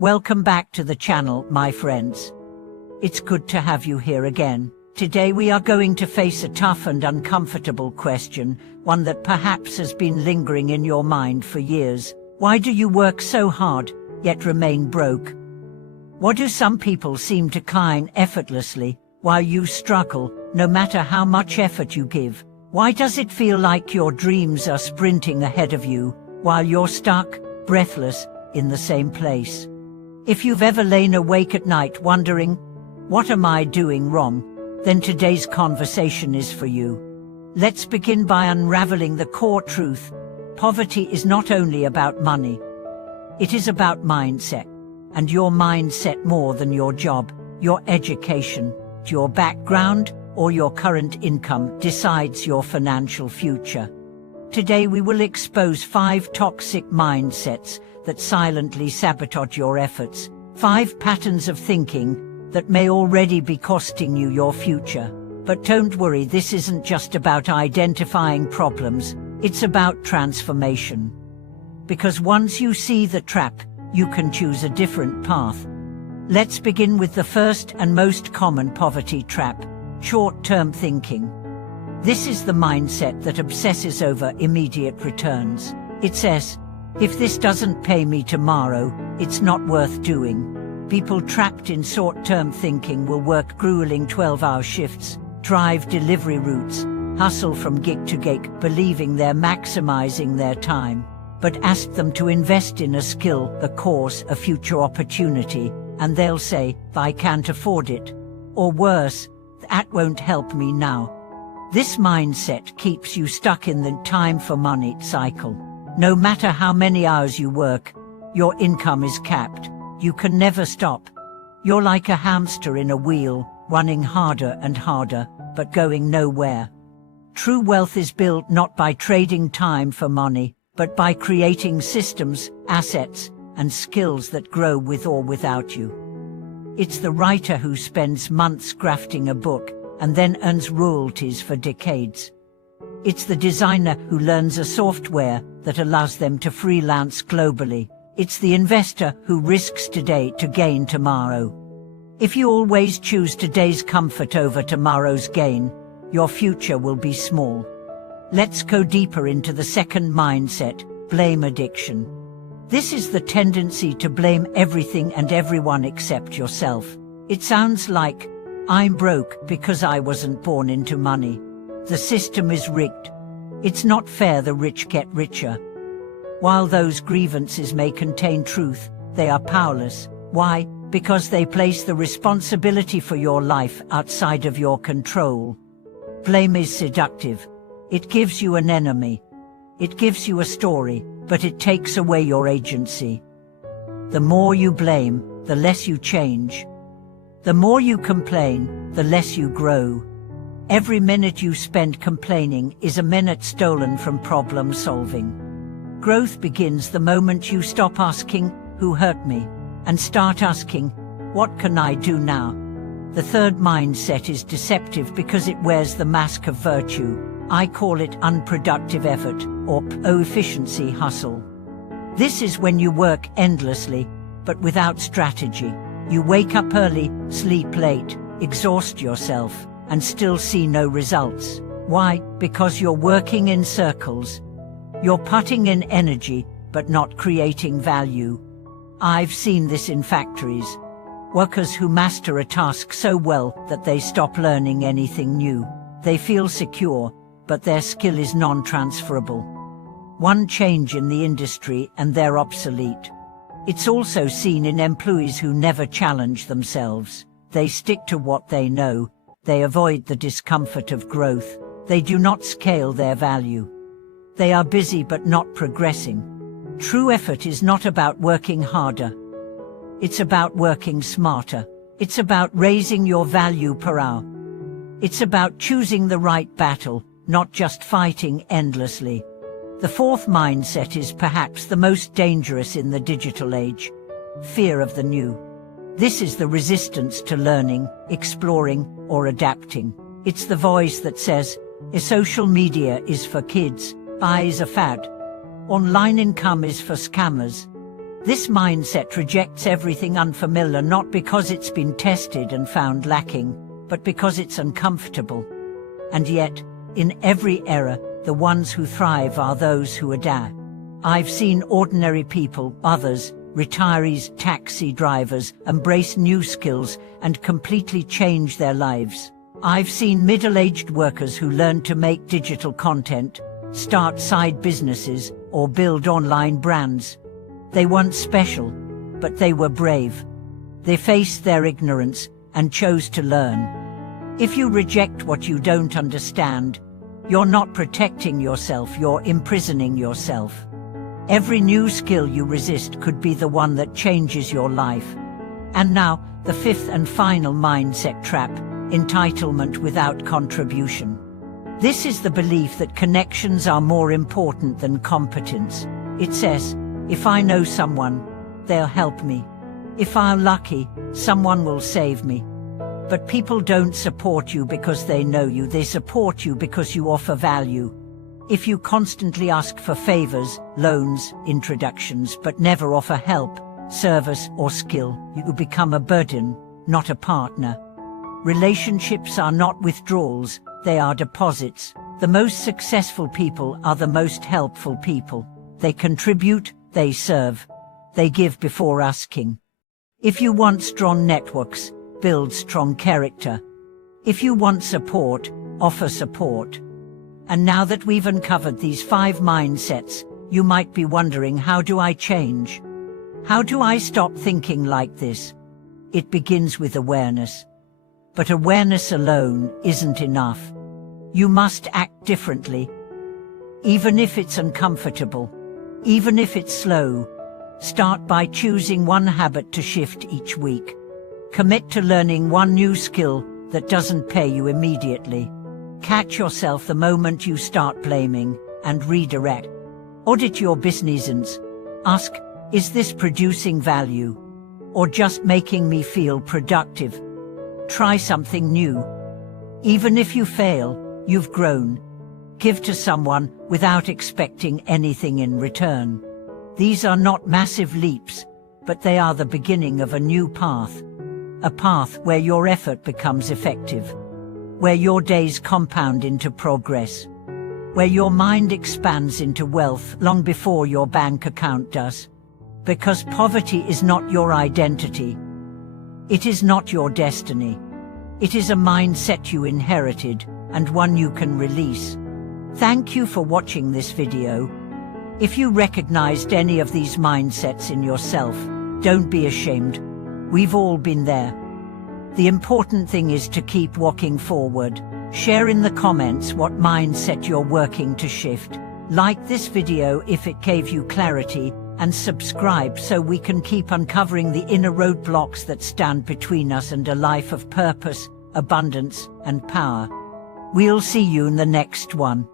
Welcome back to the channel, my friends. It's good to have you here again. Today we are going to face a tough and uncomfortable question, one that perhaps has been lingering in your mind for years. Why do you work so hard, yet remain broke? Why do some people seem to climb effortlessly, while you struggle, no matter how much effort you give? Why does it feel like your dreams are sprinting ahead of you, while you're stuck, breathless, in the same place? If you've ever lain awake at night wondering, what am I doing wrong? Then today's conversation is for you. Let's begin by unraveling the core truth. Poverty is not only about money. It is about mindset. And your mindset more than your job, your education, your background, or your current income decides your financial future. Today we will expose 5 toxic mindsets that silently sabotage your efforts, 5 patterns of thinking that may already be costing you your future. But don't worry, this isn't just about identifying problems, it's about transformation. Because once you see the trap, you can choose a different path. Let's begin with the first and most common poverty trap: short-term thinking. This is the mindset that obsesses over immediate returns. It says, if this doesn't pay me tomorrow, it's not worth doing. People trapped in short-term thinking will work grueling 12-hour shifts, drive delivery routes, hustle from gig to gig, believing they're maximizing their time. But ask them to invest in a skill, a course, a future opportunity, and they'll say, I can't afford it. Or worse, that won't help me now. This mindset keeps you stuck in the time for money cycle. No matter how many hours you work, your income is capped. You can never stop. You're like a hamster in a wheel, running harder and harder, but going nowhere. True wealth is built not by trading time for money, but by creating systems, assets, and skills that grow with or without you. It's the writer who spends months crafting a book and then earns royalties for decades. It's the designer who learns a software that allows them to freelance globally. It's the investor who risks today to gain tomorrow. If you always choose today's comfort over tomorrow's gain, your future will be small. Let's go deeper into the second mindset, blame addiction. This is the tendency to blame everything and everyone except yourself. It sounds like, I'm broke because I wasn't born into money. The system is rigged. It's not fair, the rich get richer. While those grievances may contain truth, they are powerless. Why? Because they place the responsibility for your life outside of your control. Blame is seductive. It gives you an enemy. It gives you a story, but it takes away your agency. The more you blame, the less you change. The more you complain, the less you grow. Every minute you spend complaining is a minute stolen from problem solving. Growth begins the moment you stop asking, who hurt me, and start asking, what can I do now? The third mindset is deceptive because it wears the mask of virtue. I call it unproductive effort, or efficiency hustle. This is when you work endlessly, but without strategy. You wake up early, sleep late, exhaust yourself, and still see no results. Why? Because you're working in circles. You're putting in energy, but not creating value. I've seen this in factories. Workers who master a task so well that they stop learning anything new. They feel secure, but their skill is non-transferable. One change in the industry and they're obsolete. It's also seen in employees who never challenge themselves. They stick to what they know. They avoid the discomfort of growth. They do not scale their value. They are busy but not progressing. True effort is not about working harder. It's about working smarter. It's about raising your value per hour. It's about choosing the right battle, not just fighting endlessly. The fourth mindset is perhaps the most dangerous in the digital age: fear of the new. This is the resistance to learning, exploring, or adapting. It's the voice that says, social media is for kids, AI is a fad, online income is for scammers. This mindset rejects everything unfamiliar not because it's been tested and found lacking, but because it's uncomfortable. And yet, in every era, the ones who thrive are those who adapt. I've seen ordinary people, others, retirees, taxi drivers, embrace new skills and completely change their lives. I've seen middle-aged workers who learn to make digital content, start side businesses, or build online brands. They weren't special, but they were brave. They faced their ignorance and chose to learn. If you reject what you don't understand, you're not protecting yourself, you're imprisoning yourself. Every new skill you resist could be the one that changes your life. And now, the fifth and final mindset trap, entitlement without contribution. This is the belief that connections are more important than competence. It says, if I know someone, they'll help me. If I'm lucky, someone will save me. But people don't support you because they know you, they support you because you offer value. If you constantly ask for favors, loans, introductions, but never offer help, service, or skill, you become a burden, not a partner. Relationships are not withdrawals, they are deposits. The most successful people are the most helpful people. They contribute, they serve, they give before asking. If you want strong networks, build strong character. If you want support, offer support. And now that we've uncovered these 5 mindsets, you might be wondering, how do I change? How do I stop thinking like this? It begins with awareness. But awareness alone isn't enough. You must act differently. Even if it's uncomfortable, even if it's slow, start by choosing one habit to shift each week. Commit to learning one new skill that doesn't pay you immediately. Catch yourself the moment you start blaming, and redirect. Audit your business. Ask, is this producing value? Or just making me feel productive? Try something new. Even if you fail, you've grown. Give to someone without expecting anything in return. These are not massive leaps, but they are the beginning of a new path. A path where your effort becomes effective. Where your days compound into progress. Where your mind expands into wealth long before your bank account does. Because poverty is not your identity. It is not your destiny. It is a mindset you inherited, and one you can release. Thank you for watching this video. If you recognized any of these mindsets in yourself, don't be ashamed. We've all been there. The important thing is to keep walking forward. Share in the comments what mindset you're working to shift. Like this video if it gave you clarity, and subscribe so we can keep uncovering the inner roadblocks that stand between us and a life of purpose, abundance, and power. We'll see you in the next one.